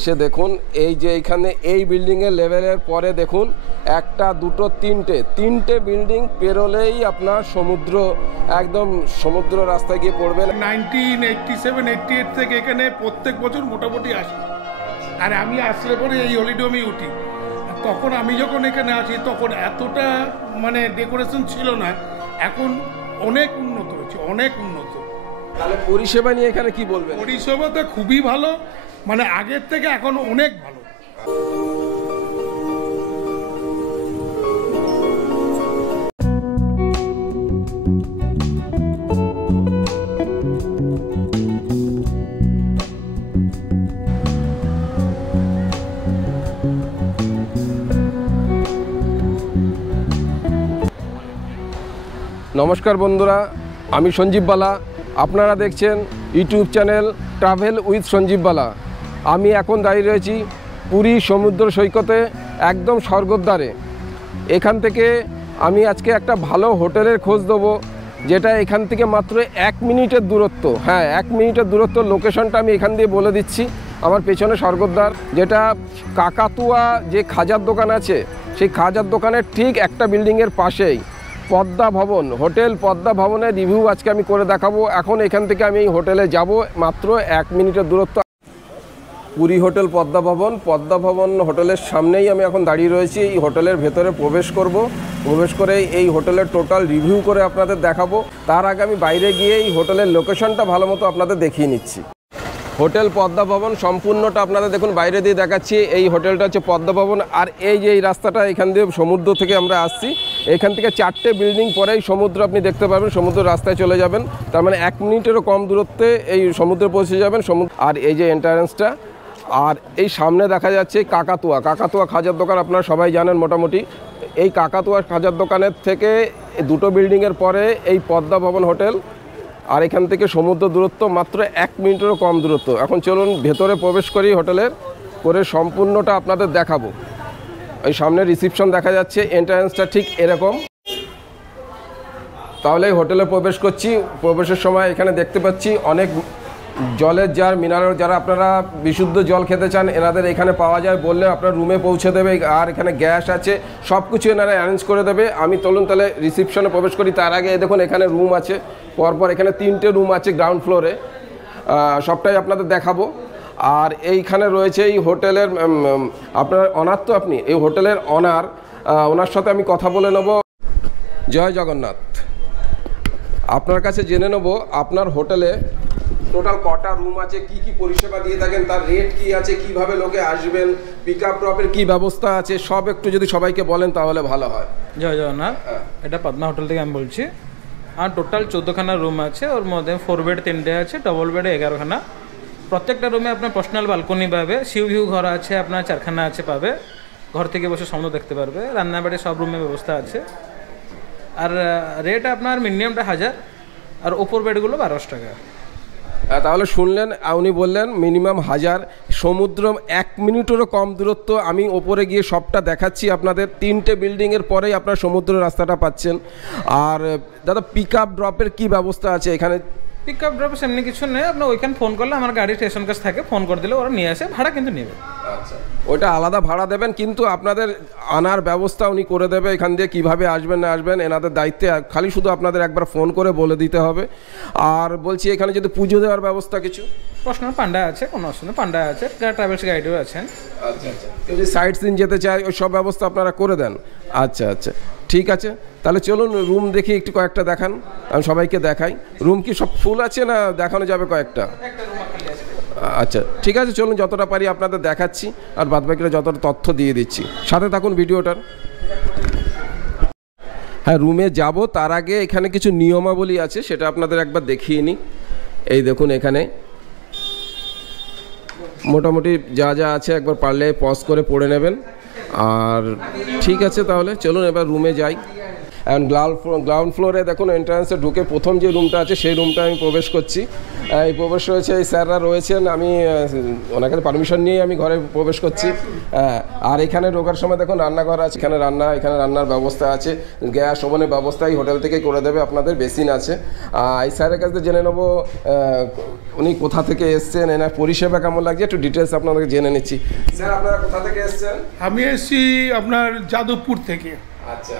এসে দেখুন এই যে এইখানে এই বিল্ডিংয়ের লেভেলের পরে দেখুন একটা দুটো তিনটে বিল্ডিং পেরোলেই আপনার সমুদ্র, একদম সমুদ্র রাস্তায় গিয়ে পড়বেন। 1987-88 থেকে এখানে প্রত্যেক বছর মোটামুটি আসি, আর আমি আসলে পরে এই হলিডোমে উঠি। তখন আমি যখন এখানে আসি তখন এতটা মানে ডেকোরেশন ছিল না, এখন অনেক উন্নত হয়েছে, অনেক উন্নত। তাহলে পরিষেবা নিয়ে এখানে কি বলবেন? পরিষেবা তো খুবই ভালো, মানে আগের থেকে এখন অনেক ভালো। নমস্কার বন্ধুরা, আমি সঞ্জীব বালা। আপনারা দেখছেন YouTube channel travel with Sanjeev Bala. আমি এখন দাঁড়িয়ে রয়েছি পুরী সমুদ্র সৈকতে, একদম স্বর্গদ্বারে। এখান থেকে আমি আজকে একটা ভালো হোটেলের খোঁজ দেবো, যেটা এখান থেকে মাত্র 1 মিনিটের দূরত্ব। হ্যাঁ, 1 মিনিটের দূরত্ব। লোকেশনটা আমি এখান দিয়ে বলে দিচ্ছি। আমার পেছনে স্বর্গদ্বার, যেটা কাকাতুয়া যে খাজার দোকান আছে, সেই খাজার দোকানের ঠিক একটা বিল্ডিংয়ের পাশেই পদ্মা ভবন, হোটেল পদ্মা ভবনের রিভিউ আজকে আমি করে দেখাবো। এখন এখান থেকে আমি এই হোটেলে যাব, মাত্র 1 মিনিটের দূরত্ব। পুরী হোটেল পদ্মা ভবন হোটেলের সামনেই আমি এখন দাঁড়িয়ে রয়েছি। এই হোটেলের ভেতরে প্রবেশ করে এই হোটেলের টোটাল রিভিউ করে আপনাদের দেখাবো। তার আগে আমি বাইরে গিয়ে এই হোটেলের লোকেশনটা ভালো মতো আপনাদের দেখিয়ে নিচ্ছি। হোটেল পদ্মা ভবন সম্পূর্ণটা আপনাদের দেখুন বাইরে দিয়ে দেখাচ্ছি। এই হোটেলটা হচ্ছে পদ্মা ভবন। আর এই যে এই রাস্তাটা, এখান দিয়ে সমুদ্র থেকে আমরা আসছি, এখান থেকে 4টে বিল্ডিং পরেই সমুদ্র আপনি দেখতে পাবেন। সমুদ্র রাস্তায় চলে যাবেন, তার মানে 1 মিনিটেরও কম দূরত্বে এই সমুদ্রে পৌঁছে যাবেন। আর এই যে এন্ট্রান্সটা, আর এই সামনে দেখা যাচ্ছে কাকাতুয়া খাজার দোকান। আপনারা সবাই জানেন মোটামুটি। এই কাকাতুয়া খাজার দোকানের থেকে 2টো বিল্ডিংয়ের পরে এই পদ্মা ভবন হোটেল। আর এখান থেকে সমুদ্র দূরত্ব মাত্র 1 মিনিটেরও কম দূরত্ব। এখন চলুন ভেতরে প্রবেশ করি হোটেলের, করে সম্পূর্ণটা আপনাদের দেখাবো। এই সামনে রিসিপশন দেখা যাচ্ছে, এন্ট্রান্সটা ঠিক এরকম। তাহলে এই হোটেলে প্রবেশ করছি। প্রবেশের সময় এখানে দেখতে পাচ্ছি অনেক জলের জার, মিনারেল, যারা আপনারা বিশুদ্ধ জল খেতে চান এনাদের এখানে পাওয়া যায়। বললে আপনার রুমে পৌঁছে দেবে। আর এখানে গ্যাস আছে, সব কিছু এনারা অ্যারেঞ্জ করে দেবে। আমি চলুন তাহলে রিসিপশনে প্রবেশ করি। তার আগে দেখুন এখানে রুম আছে, পরপর এখানে 3টে রুম আছে গ্রাউন্ড ফ্লোরে, সবটাই আপনাদের দেখাবো। আর এইখানে রয়েছে এই হোটেলের আপনার অনার, তো আপনি এই হোটেলের ওনার সাথে আমি কথা বলে নেব। জয় জগন্নাথ। আপনার কাছে জেনে নেব আপনার হোটেলে টোটাল কটা রুম আছে, কি কি পরিষেবা দিয়ে থাকেন, তার রেট কি আছে, কিভাবে লোকে আসবেন, পিক আপ ড্রপের কী ব্যবস্থা আছে, সব একটু যদি সবাইকে বলেন তাহলে ভালো হয়। জয় জগন্নাথ। এটা পদ্মা হোটেল থেকে আমি বলছি। আর টোটাল 14খানা রুম আছে, ওর মধ্যে 4 বেড 3টে আছে, ডবল বেডে 11খানা। প্রত্যেকটা রুমে আপনার পার্সোনাল বালকনি পাবে, সিউ ভিউ ঘর আছে, আপনার 4খানা আছে পাবে, ঘর থেকে বসে সমুদ্র দেখতে পারবে। রান্নাবাড়ি সব রুমে ব্যবস্থা আছে। আর রেট আপনার মিনিমামটা 1000, আর ওপর বেডগুলো 1200 টাকা। তাহলে শুনলেন, উনি বললেন মিনিমাম 1000, সমুদ্র 1 মিনিটেরও কম দূরত্ব। আমি ওপরে গিয়ে সবটা দেখাচ্ছি আপনাদের। 3টে বিল্ডিংয়ের পরেই আপনার সমুদ্র রাস্তাটা পাচ্ছেন। আর দাদা, পিক আপ ড্রপের কী ব্যবস্থা আছে এখানে? পিক আপ ড্রপ সেমনি কিছু নেই, আপনার ওইখানে ফোন করলে আমার গাড়ি স্টেশন কাছে থাকে, ফোন করে দিলে ওরা নিয়ে আসে, ভাড়া কিন্তু নেবে। আচ্ছা, ওইটা আলাদা ভাড়া দেবেন, কিন্তু আপনাদের আনার ব্যবস্থা উনি করে দেবে। এখান দিয়ে কীভাবে আসবেন না আসবেন এনাদের দায়িত্বে, খালি শুধু আপনাদের একবার ফোন করে বলে দিতে হবে। আর বলছি এখানে যদি পুজো দেওয়ার ব্যবস্থা কিছু? প্রশ্ন পান্ডা আছে, কোনো অসুবিধা, পান্ডা আছে, ট্রাভেলস গাইডও আছেন। আচ্ছা আচ্ছা, কেউ যদি সাইট সিন যেতে চায় ওই সব ব্যবস্থা আপনারা করে দেন? আচ্ছা আচ্ছা, ঠিক আছে। তাহলে চলুন রুম দেখি, একটু কয়েকটা দেখান, আমি সবাইকে দেখাই। রুম কি সব ফুল আছে না দেখানো যাবে কয়েকটা? আচ্ছা ঠিক আছে, চলুন যতটা পারি আপনাদের দেখাচ্ছি, আর বাদবাকিরা যতটা তথ্য দিয়ে দিচ্ছি। সাথে থাকুন ভিডিওটার। হ্যাঁ, রুমে যাব তার আগে এখানে কিছু নিয়মাবলী আছে, সেটা আপনাদের একবার দেখিয়ে নিই। এই দেখুন এখানে মোটামুটি যা যা আছে একবার পারলে পজ করে পড়ে নেবেন। আর ঠিক আছে, তাহলে চলুন এবার রুমে যাই। অ্যান্ড গ্রাউন্ড ফ্লোরে দেখুন এন্ট্রান্সে ঢুকে প্রথম যে রুমটা আছে সেই রুমটা আমি প্রবেশ করছি। এই প্রবেশ রয়েছে, এই স্যাররা রয়েছেন, আমি ওনার কাছে পারমিশন নিয়েই আমি ঘরে প্রবেশ করছি। আর এখানে ঢোকার সময় দেখুন রান্নাঘর আছে, এখানে রান্নার ব্যবস্থা আছে, গ্যাস ওভেনের ব্যবস্থা এই হোটেল থেকে করে দেবে আপনাদের, বেসিন আছে। এই স্যারের কাছে জেনে নেবো উনি কোথা থেকে এসছেন, এনার পরিষেবা কেমন লাগছে, একটু ডিটেলস আপনাদেরকে জেনে নিচ্ছি। স্যার আপনারা কোথা থেকে এসছেন? আমি এসেছি আপনার যাদবপুর থেকে। আচ্ছা,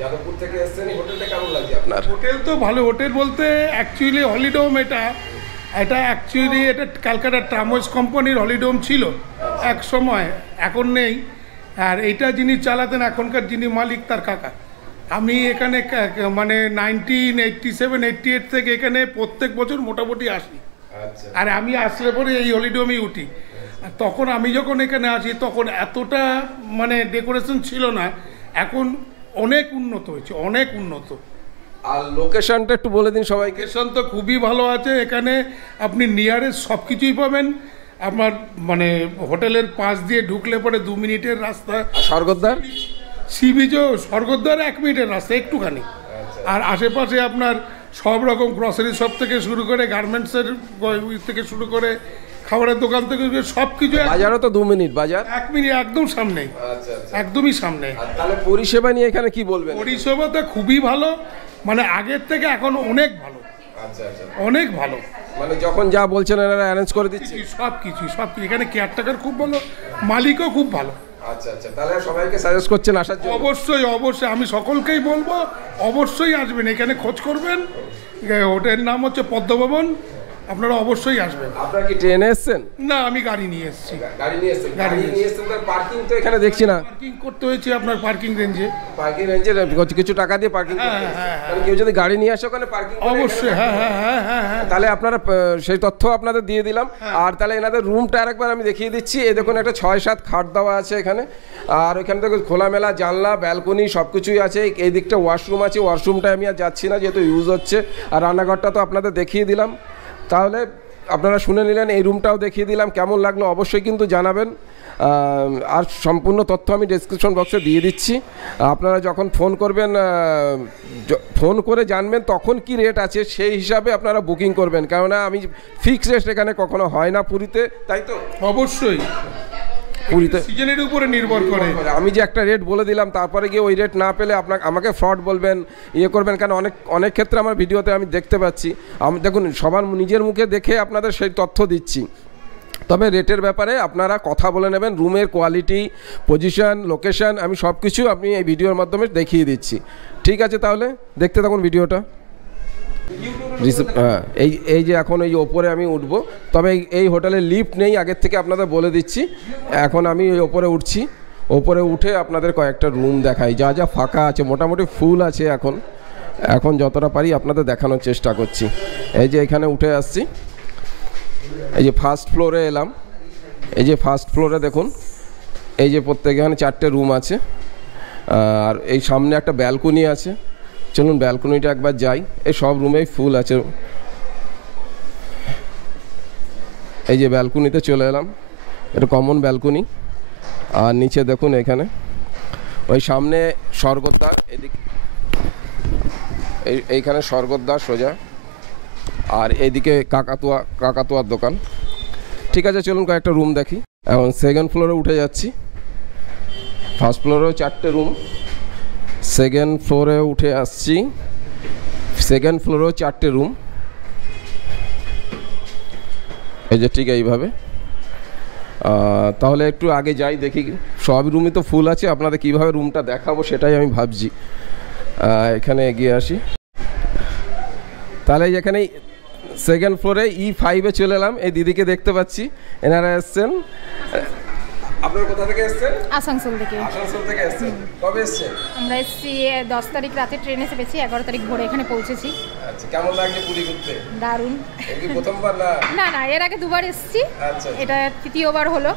যাদবপুর থেকে এসছেন। এই হোটেলটা কেমন লাগছে আপনার? হোটেল তো ভালো, হোটেল বলতে অ্যাকচুয়ালি হলিডোম, এটা অ্যাকচুয়ালি এটা ক্যালকাটা ট্রামওয়েজ কোম্পানির হলিডোম ছিল এক সময়, এখন নেই। আর এইটা যিনি চালাতেন এখনকার যিনি মালিক তার কাকা। আমি এখানে মানে 1987-88 থেকে এখানে প্রত্যেক বছর মোটামুটি আসি। আর আমি আসলে পরে এই হলিডোমেই উঠি। আর তখন আমি যখন এখানে আসি তখন এতটা মানে ডেকোরেশন ছিল না, এখন অনেক উন্নত হয়েছে, অনেক উন্নত। আর লোকেশনটা একটু বলে দিন সবাইকে। লোকেশন তো খুবই ভালো আছে, এখানে আপনি নিয়ারেস্ট সব কিছুই পাবেন। আপনার মানে হোটেলের পাশ দিয়ে ঢুকলে পরে 2 মিনিটের রাস্তা। স্বর্গদ্বার সি বিচও স্বর্গদ্বার 1 মিনিটের রাস্তা একটুখানি। আর আশেপাশে আপনার সব রকম গ্রসারি শপ থেকে শুরু করে গার্মেন্টসের থেকে শুরু করে খাবারের দোকান থেকে সব কিছু। বাজারও তো 2 মিনিট, বাজার 1 মিনিট একদম সামনে, একদমই সামনে। তাহলে পরিষেবা নিয়ে এখানে কি বলবেন? পরিষেবাটা খুবই ভালো, মানে আগের থেকে এখন অনেক ভালো, অনেক ভালো। মানে যখন যা বলছেন এনারা অ্যারেঞ্জ করে দিচ্ছে সব কিছু। এখানে কেয়ারটেকার খুব ভালো, মালিকও খুব ভালো। আচ্ছা, তাহলে সবাইকে সাজেস্ট করছেন আসার জন্য? অবশ্যই, আমি সকলকেই বলবো অবশ্যই আসবেন, এখানে খোঁজ করবেন। হোটেলের নাম হচ্ছে পদ্মভবন, আপনারা অবশ্যই আসবেন। আপনারা কি ট্রেনে এসেছেন? না, আমি গাড়ি নিয়ে এসেছি। গাড়ি নিয়ে এসেছেন। তার পার্কিং তো এখানে দেখছি না। পার্কিং করতে হয়েছে আপনার পার্কিং রেঞ্জে। কিছু টাকা দিয়ে পার্কিং করতে হয়। কেউ যদি গাড়ি নিয়ে আসে ওখানে পার্কিং অবশ্যই। হ্যাঁ। তাহলে আপনারা সেই তথ্য আপনাদের দিয়ে দিলাম। আর তাহলে এনাদের রুমটা আরেকবার আমি দেখিয়ে দিচ্ছি। এই দেখুন একটা 6-7 খাট দেওয়া আছে এখানে। আর ওইখান থেকে খোলামেলা জানলা, ব্যালকনি সব কিছুই আছে। এই দিকটা ওয়াশরুম আছে, ওয়াশরুমটায় আমি আর যাচ্ছি না যেহেতু ইউজ হচ্ছে। আর রান্নাঘরটা তো আপনাদের দেখিয়ে দিলাম। তাহলে আপনারা শুনে নিলেন, এই রুমটাও দেখিয়ে দিলাম। কেমন লাগলো অবশ্যই কিন্তু জানাবেন। আর সম্পূর্ণ তথ্য আমি ডেসক্রিপশন বক্সে দিয়ে দিচ্ছি। আপনারা যখন ফোন করবেন, ফোন করে জানবেন তখন কি রেট আছে, সেই হিসাবে আপনারা বুকিং করবেন। কেননা আমি ফিক্সড রেট এখানে কখনো হয় না পুরীতে, তাই তো? অবশ্যই পুরীতে সিজনের উপরে নির্ভর করে। আমি যে একটা রেট বলে দিলাম তারপরে গিয়ে ওই রেট না পেলে আমাকে ফ্রড বলবেন, ইয়ে করবেন। কেন অনেক ক্ষেত্রে আমার ভিডিওতে আমি দেখতে পাচ্ছি। দেখুন, সবার নিজের মুখে দেখে আপনাদের সেই তথ্য দিচ্ছি। তবে রেটের ব্যাপারে আপনারা কথা বলে নেবেন। রুমের কোয়ালিটি, পজিশন, লোকেশন আমি সব কিছু আপনি এই ভিডিওর মাধ্যমে দেখিয়ে দিচ্ছি। ঠিক আছে, তাহলে দেখতে থাকুন ভিডিওটা। হ্যাঁ, এই যে এখন এই ওপরে আমি উঠবো। তবে এই হোটেলে লিফট নেই, আগের থেকে আপনাদের বলে দিচ্ছি। এখন আমি ওই ওপরে উঠছি। ওপরে উঠে আপনাদের কয়েকটা রুম দেখাই, যা যা ফাঁকা আছে। মোটামুটি ফুল আছে এখন যতটা পারি আপনাদের দেখানোর চেষ্টা করছি। এই যে এখানে উঠে আসছি, এই যে ফার্স্ট ফ্লোরে এলাম। এই যে ফার্স্ট ফ্লোরে দেখুন, এই যে এখানে 4টে রুম আছে। আর এই সামনে একটা ব্যালকনি আছে। চলুন ব্যালকনিটা একবার যাই। এই সব রুমেই ফুল আছে। এই যে ব্যালকনিতে চলে এলাম, এটা কমন ব্যালকনি। আর নিচে দেখুন এখানে ওই সামনে স্বর্গদ্বার, এইখানে স্বর্গদ্বার সোজা। আর এইদিকে কাকাতুয়ার দোকান। ঠিক আছে, চলুন কয়েকটা রুম দেখি। এখন সেকেন্ড ফ্লোরে উঠে যাচ্ছি। ফার্স্ট ফ্লোরেও 4টে রুম, সেকেন্ড ফ্লোরে উঠে আসছি। সেকেন্ড ফ্লোরেও 4টে রুম। এই যে ঠিক এইভাবে। তাহলে একটু আগে যাই, দেখি। সব রুমই তো ফুল আছে, আপনাদের কিভাবে রুমটা দেখাবো সেটাই আমি ভাবছি। এখানে এগিয়ে আসি। তাহলে যেখানে সেকেন্ড ফ্লোরে E5-এ চলে এলাম। এই দিদিকে দেখতে পাচ্ছি, এনারা এসছেন। আপনারা কোথা থেকে এসছেন? আসানসোল থেকে। আসানসোল থেকে এসছেন। কবে এসছেন? আমরা এসেছি 10 তারিখ রাতে ট্রেনে চেপেছি, 11 তারিখ ভোরে এখানে পৌঁছেছি। আচ্ছা, কেমন লাগছে পুরী ঘুরতে? দারুণ। এই কি প্রথমবার? না, এর আগে দুবার এসেছি। আচ্ছা, এটা তৃতীয়বার হলো।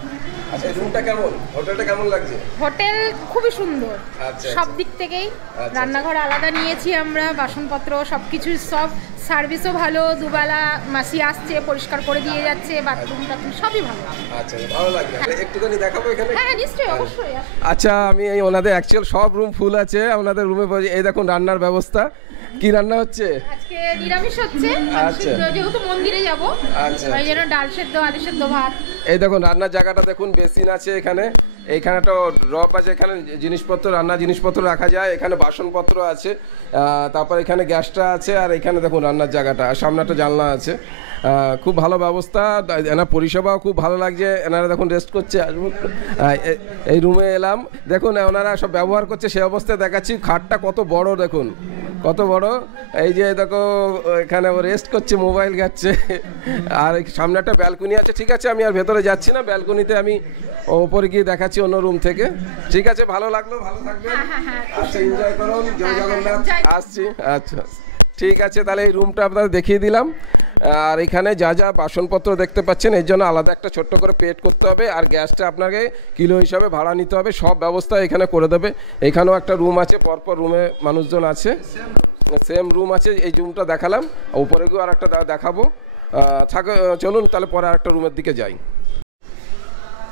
আচ্ছা, এই রুমটা কেমন, হোটেলটা কেমন লাগছে? হোটেল খুবই সুন্দর, আচ্ছা, সব আচ্ছা। দিক থেকেই। আচ্ছা। রান্নাঘর আলাদা নিয়েছি আমরা, বাসনপত্র সব কিছু, সব সার্ভিসও ভালো, দুবেলা মাসি আসছে পরিষ্কার করে দিয়ে যাচ্ছে, বাথরুম টাথরুম সবই ভালো। আচ্ছা, ভালো লাগবে। একটুখানি দেখাবো এখানে। হ্যাঁ নিশ্চয়ই, অবশ্যই আসুন। আচ্ছা, আমি এই ওনাদের অ্যাকচুয়াল সব রুম ফুল আছে ওনাদের রুমে। এই দেখুন রান্নার ব্যবস্থা, কি রান্না হচ্ছে? আজকে নিরামিষ হচ্ছে, আচ্ছা। যেহেতু মন্দিরে যাব, আচ্ছা। ওই জন্য ডাল সেদ্ধ, আলু সেদ্ধ, ভাত। এই দেখুন রান্নার জায়গাটা দেখুন, বেসিন আছে এখানে, এইখানে একটা ড্রপ আছে, এখানে জিনিসপত্র, রান্নার জিনিসপত্র রাখা যায়, এখানে বাসনপত্র আছে, তারপর এখানে গ্যাসটা আছে, আর এখানে দেখুন রান্নার জায়গাটা, আর সামনে একটা জানলা আছে। খুব ভালো ব্যবস্থা, এনার পরিষেবাও খুব ভালো লাগছে। এনারা দেখুন রেস্ট করছে। এই রুমে এলাম, দেখুন ওনারা সব ব্যবহার করছে, সেই অবস্থায় দেখাচ্ছি। খাটটা কত বড় দেখুন, কত বড়। এই যে দেখো এখানে ও রেস্ট করছে, মোবাইল ঘাটছে। আর সামনে একটা ব্যালকনি আছে। ঠিক আছে, আমি আর ভেতরে যাচ্ছি না, ব্যালকনিতে আমি ওপরে গিয়ে দেখাচ্ছি অন্য রুম থেকে। ঠিক আছে, ভালো লাগলো, ভালো থাকবেন। আচ্ছা, এনজয় করুন, জয় জগন্নাথ। আসছি। আচ্ছা, ঠিক আছে, তাহলে এই রুমটা আপনাদের দেখিয়ে দিলাম। আর এখানে যা যা বাসনপত্র দেখতে পাচ্ছেন, এর জন্য আলাদা একটা ছোট্ট করে পেড করতে হবে, আর গ্যাসটা আপনাকে কিলো হিসাবে ভাড়া নিতে হবে। সব ব্যবস্থা এখানে করে দেবে। এখানেও একটা রুম আছে, পরপর রুমে মানুষজন আছে, সেম রুম আছে। এই রুমটা দেখালাম, উপরে গিয়েও আর একটা দেখাবো। চলুন তাহলে পরে আর একটা রুমের দিকে যাই।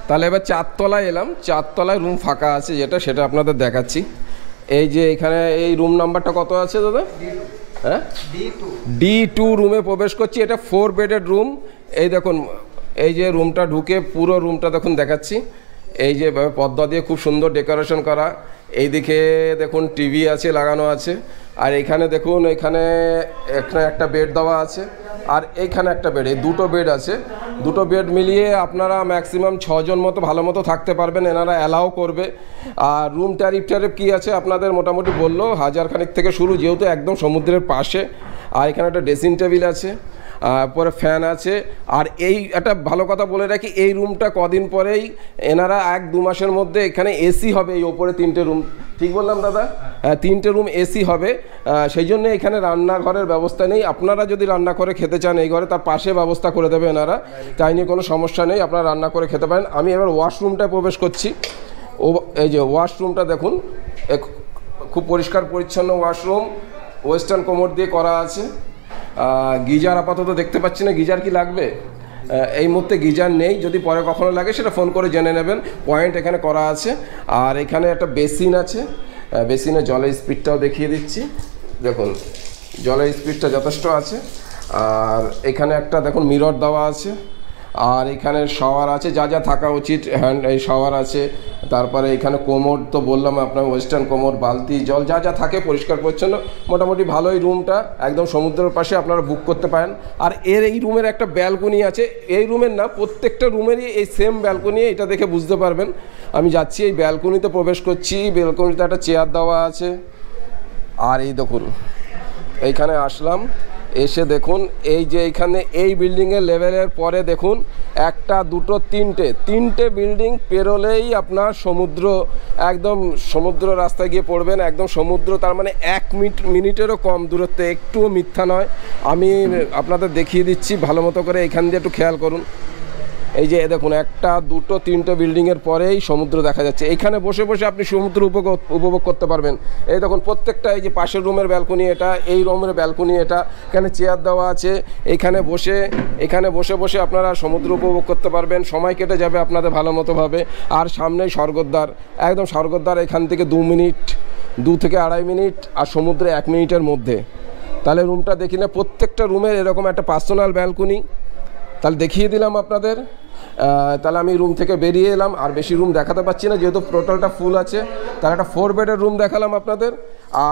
তাহলে এবার 4 তলায় এলাম। 4 তলায় রুম ফাঁকা আছে যেটা, সেটা আপনাদের দেখাচ্ছি। এই যে এখানে এই রুম নাম্বারটা কত আছে দাদা? হ্যাঁ, D2 রুমে প্রবেশ করছি। এটা 4 বেডের রুম। এই দেখুন, এই যে রুমটা ঢুকে পুরো রুমটা দেখুন দেখাচ্ছি। এই যে পর্দা দিয়ে খুব সুন্দর ডেকোরেশন করা। এইদিকে দেখুন টিভি আছে, লাগানো আছে। আর এখানে দেখুন, এখানে একটা বেড দেওয়া আছে, আর এইখানে একটা বেড, এই দুটো বেড আছে। দুটো বেড মিলিয়ে আপনারা ম্যাক্সিমাম 6 জন মতো ভালো মতো থাকতে পারবেন, এনারা অ্যালাও করবে। আর রুম ট্যারিফ কী আছে আপনাদের মোটামুটি বললো 1000 খানিক থেকে শুরু, যেহেতু একদম সমুদ্রের পাশে। আর এখানে একটা ড্রেসিং টেবিল আছে, পরে ফ্যান আছে। আর এই একটা ভালো কথা বলে রাখি, এই রুমটা কদিন পরেই এনারা 1-2 মাসের মধ্যে এখানে এসি হবে। এই ওপরে 3টে রুম, ঠিক বললাম দাদা? হ্যাঁ, 3টে রুম এসি হবে। সেই জন্য এখানে রান্নাঘরের ব্যবস্থা নেই। আপনারা যদি রান্না করে খেতে চান এই ঘরে, তার পাশে ব্যবস্থা করে দেবে এনারা, তাই নিয়ে কোনো সমস্যা নেই, আপনারা রান্না করে খেতে পারেন। আমি এবার ওয়াশরুমটায় প্রবেশ করছি। এই যে ওয়াশরুমটা দেখুন, খুব পরিষ্কার পরিচ্ছন্ন ওয়াশরুম, ওয়েস্টার্ন কোমোড দিয়ে করা আছে। গিজার আপাতত দেখতে পাচ্ছি না, গিজার কি লাগবে? এই মুহূর্তে গিজার নেই, যদি পরে কখনো লাগে সেটা ফোন করে জেনে নেবেন। পয়েন্ট এখানে করা আছে। আর এখানে একটা বেসিন আছে, বেসিনে জলের স্পিডটাও দেখিয়ে দিচ্ছি। দেখুন জলের স্পিডটা যথেষ্ট আছে। আর এখানে একটা দেখুন মিরর দেওয়া আছে। আর এখানে শাওয়ার আছে, যা যা থাকা উচিত, এই শাওয়ার আছে। তারপরে এখানে কোমোড তো বললাম আপনার, ওয়েস্টার্ন কোমোড, বালতি জল যা যা থাকে পরিষ্কার পরিচ্ছন্ন, মোটামুটি ভালোই রুমটা, একদম সমুদ্রের পাশে আপনারা বুক করতে পারেন। আর এই রুমের একটা ব্যালকনি আছে, এই রুমের না প্রত্যেকটা রুমেরই এই সেম ব্যালকনি, এটা দেখে বুঝতে পারবেন। আমি যাচ্ছি, এই ব্যালকনিতে প্রবেশ করছি। ব্যালকনিতে একটা চেয়ার দেওয়া আছে। আর এই দেখুন এইখানে আসলাম, এসে দেখুন এই যে এইখানে এই বিল্ডিংয়ের লেভেলের পরে দেখুন 1, 2, 3টে বিল্ডিং পেরোলেই আপনার সমুদ্র, একদম সমুদ্র রাস্তায় গিয়ে পড়বেন, একদম সমুদ্র। তার মানে 1 মিনিটেরও কম দূরত্বে, একটুও মিথ্যা নয়। আমি আপনাদের দেখিয়ে দিচ্ছি ভালো মতো করে, এখান দিয়ে একটু খেয়াল করুন। এই যে দেখুন 1, 2, 3টে বিল্ডিংয়ের পরেই সমুদ্র দেখা যাচ্ছে। এইখানে বসে বসে আপনি সমুদ্র উপভোগ করতে পারবেন। এই দেখুন প্রত্যেকটা, এই যে পাশের রুমের ব্যালকনি এটা, এই রুমের ব্যালকনি এটা, এখানে চেয়ার দেওয়া আছে। এখানে বসে বসে আপনারা সমুদ্র উপভোগ করতে পারবেন, সময় কেটে যাবে আপনাদের ভালো মতোভাবে। আর সামনেই স্বর্গদ্বার, একদম স্বর্গদ্বার, এখান থেকে 2 থেকে 2.5 মিনিট, আর সমুদ্রে 1 মিনিটের মধ্যে। তাহলে রুমটা দেখি না, প্রত্যেকটা রুমের এরকম একটা পার্সোনাল ব্যালকনি। তাহলে দেখিয়ে দিলাম আপনাদের। তাহলে আমি রুম থেকে বেরিয়ে এলাম, আর বেশি রুম দেখাতে পাচ্ছি না যেহেতু টোটালটা ফুল আছে। তাহলে একটা 4 বেডের রুম দেখালাম আপনাদের।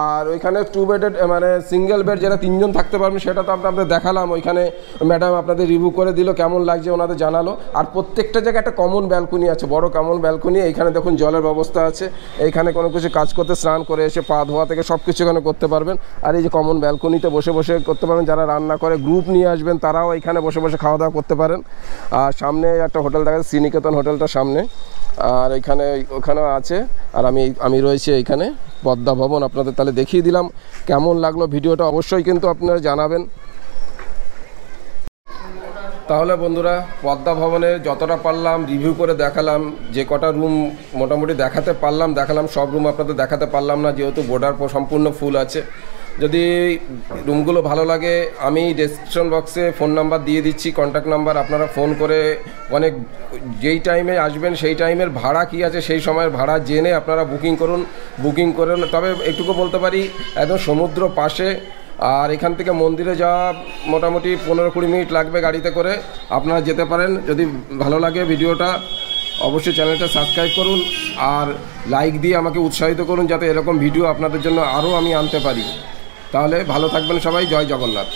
আর ওইখানে 2 বেডের মানে সিঙ্গেল বেড, যেটা 3 জন থাকতে পারবেন, সেটা তো আপনাদের দেখালাম। ওইখানে ম্যাডাম আপনাদের রিভিউ করে দিল, কেমন লাগছে ওনাদের জানালো। আর প্রত্যেকটা জায়গায় একটা কমন ব্যালকনি আছে, বড় কমন ব্যালকনি। এইখানে দেখুন জলের ব্যবস্থা আছে, এইখানে কোনো কিছু কাজ করতে, স্নান করে এসে পা ধোয়া থেকে সব কিছু এখানে করতে পারবেন। আর এই যে কমন ব্যালকনিতে বসে বসে করতে পারবেন, যারা রান্না করে গ্রুপ নিয়ে আসবেন তারাও এখানে বসে বসে খাওয়া দাওয়া করতে পারেন। আর সামনে একটা হোটেল দেখা যাচ্ছে, শ্রীনিকেতন হোটেলটার সামনে। আর ওখানেও আছে। আর আমি রয়েছি এইখানে পদ্মা ভবন। আপনাদের তাহলে দেখিয়ে দিলাম, কেমন লাগলো ভিডিওটা অবশ্যই কিন্তু আপনারা জানাবেন। তাহলে বন্ধুরা, পদ্মা ভবনে যতটা পারলাম রিভিউ করে দেখালাম, যে কটা রুম মোটামুটি দেখালাম। সব রুম আপনাদের দেখাতে পারলাম না, যেহেতু বোর্ডার সম্পূর্ণ ফুল আছে। যদি রুমগুলো ভালো লাগে, আমি ডেসক্রিপশন বক্সে ফোন নাম্বার দিয়ে দিচ্ছি, কন্ট্যাক্ট নাম্বার। আপনারা ফোন করে যেই টাইমে আসবেন সেই টাইমের ভাড়া কী আছে সেই সময়ের ভাড়া জেনে আপনারা বুকিং করে। তবে একটুকু বলতে পারি, একদম সমুদ্র পাশে, আর এখান থেকে মন্দিরে যাওয়া মোটামুটি 15-20 মিনিট লাগবে গাড়িতে করে। আপনারা যেতে পারেন। যদি ভালো লাগে ভিডিওটা, অবশ্যই চ্যানেলটা সাবস্ক্রাইব করুন আর লাইক দিয়ে আমাকে উৎসাহিত করুন, যাতে এরকম ভিডিও আপনাদের জন্য আরও আমি আনতে পারি। তাহলে ভালো থাকবেন সবাই। জয় জগন্নাথ।